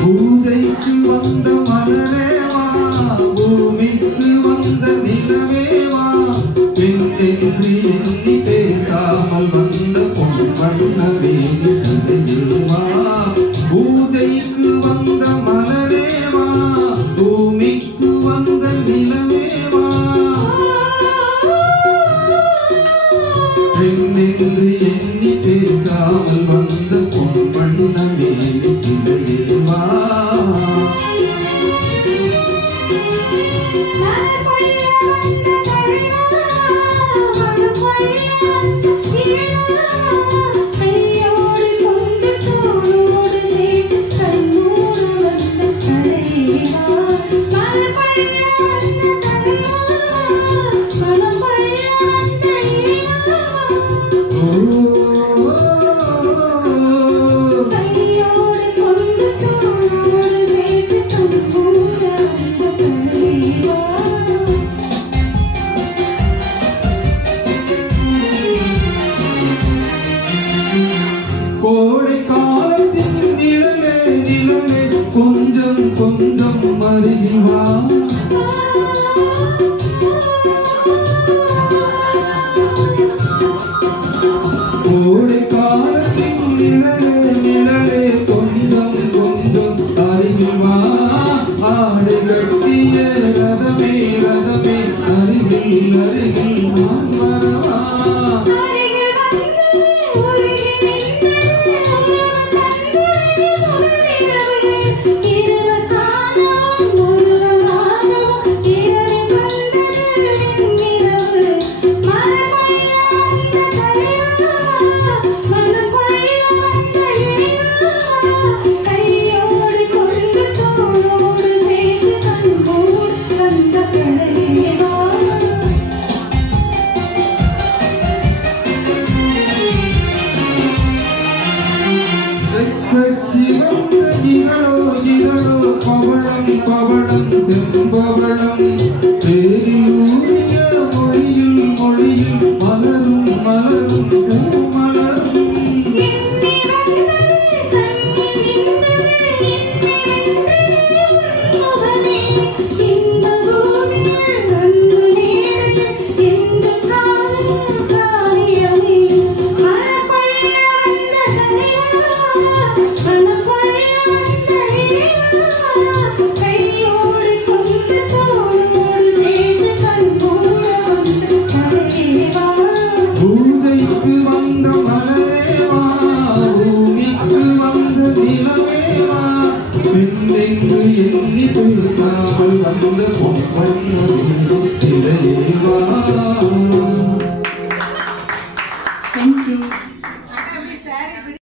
பூஜைக்கு வந்த மலரேவா, பூமிக்கு வந்த நிலவேவா, பெண்ணென்று எண்ணி பேசாமல் வந்த பொன்வண்ணவே நிலையேவா. பூஜைக்கு வந்த மலரேவா, பூமிக்கு வந்த நிலவேவா, பெண்ணென்று எண்ணி பேசாமல் வந்த பொன்வண்ணவே நிலையேவா. கோடை காலத்தின் நிழலே நிழலே கொஞ்சம் கொஞ்சம் அருகிவா. கோடை காலத்தின் நிழலே நிழலே கொஞ்சம் கொஞ்சம் அருகிவா. ஆடை கட்டிய ரதமே ரதமே அருகில் அருகில் நான் வரவா. பவளம் பவளம் செம்பவளம் தேரிலூரிய மொழியில் மொழியில் மலரும் மலரும் பூமலரும். பூஜைக்கு வந்த மலரேவா, பூமிக்கு வந்த நிலவேவா, பெண்ணென்று எண்ணி பேசாமல் வந்த பொன்வண்ணவே நிலையேவா.